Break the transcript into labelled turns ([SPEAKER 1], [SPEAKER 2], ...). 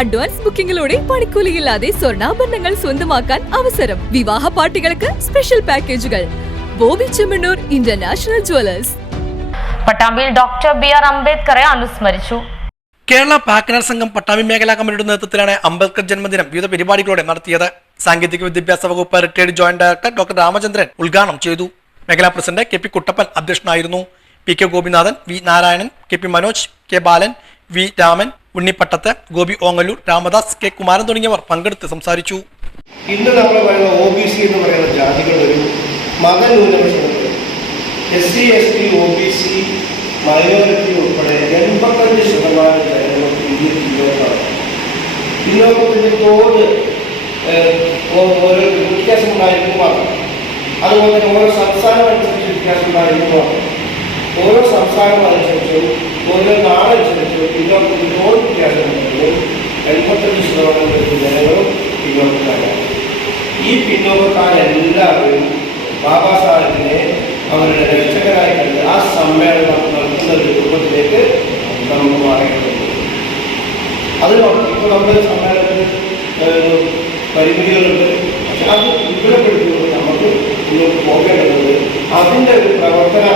[SPEAKER 1] Advance ബുക്കിംഗിലൂടെ പണിക്കൂലിയില്ലാതെ സ്വർണാഭരണങ്ങൾ സ്വന്തമാക്കാൻ അവസരം. വിവാഹ പാർട്ടികൾക്ക് സ്പെഷ്യൽ പാക്കേജുകൾ. Boby Chemmanur international jewellers.
[SPEAKER 2] പട്ടാമ്പിയിൽ doctor B R അംബേദ്കറെ അനുസ്മരിച്ചു.
[SPEAKER 3] കേരള പാക്കനർ സംഘം പട്ടാമ്പി മേഖലാ കമ്മിറ്റിയുടെ നേതൃത്വത്തിലാണ് അംബേദ്കർ ജന്മദിനം വിവിധ പരിപാടികളോടെ നടത്തിയത്. സാങ്കേതിക വിദ്യാഭ്യാസ വകുപ്പ് retired joint director doctor Ramachandran ഉദ്ഘാടനം ചെയ്തു. മേഖലാ പ്രസിഡന്റ് കെ പി കുട്ടപ്പൻ അധ്യക്ഷനായിരുന്നു. P K Gopinathan V Narayanan K P Manoj K Balan V Raman Unnipattath Gopi Ongallur Ramadas K. Kumaran തുടങ്ങിയവർ പങ്കെടുത്ത് സംസാരിച്ചു.
[SPEAKER 4] ഇന്ന് നമ്മൾ പറയുന്ന ഒ ബി സി എന്ന് പറയുന്ന ജാതികളുടെ ഒരു മതന്യൂനപക്ഷമുണ്ട് S C S T O B C minority ഉൾപ്പെടെ എൺപത്തഞ്ച് ശതമാനം ജനങ്ങൾക്ക് ഇന്ത്യ പിന്നോക്കാണ് പിന്നോക്കത്തിന്റെ തോത് ഓരോ വ്യത്യാസം ഉണ്ടായിരിക്കും മാത്രം അതുപോലെ ഓരോ സംസ്ഥാനം അനുസരിച്ച് വ്യത്യാസം ഉണ്ടായിരിക്കും ഓരോ സംസ്ഥാനം അനുസരിച്ചും ഓരോ നാളെ തോത് വ്യത്യാസം ഉണ്ടെങ്കിലും എൺപത്തഞ്ച് ശതമാനം വരുന്ന ജനങ്ങളും പിന്നോക്കക്കാരാണ്. ഈ പിന്നോക്കക്കാരെല്ലാവരും ബാബാ സാഹിബിനെ അവരുടെ രക്ഷകരായി ആ സമ്മേളനം നടത്തുന്ന ഒരു രൂപത്തിലേക്ക് നമുക്ക് മാറേണ്ടതുണ്ട്. അത് ഇപ്പോൾ നമ്മുടെ സമ്മേളനത്തിന് പരിമിതികളുണ്ട്. പക്ഷെ അത് വിപുലപ്പെടുത്തുന്നത് നമുക്ക് മുന്നോട്ട് പോകേണ്ടതുണ്ട്. അതിന്റെ ഒരു പ്രവർത്തന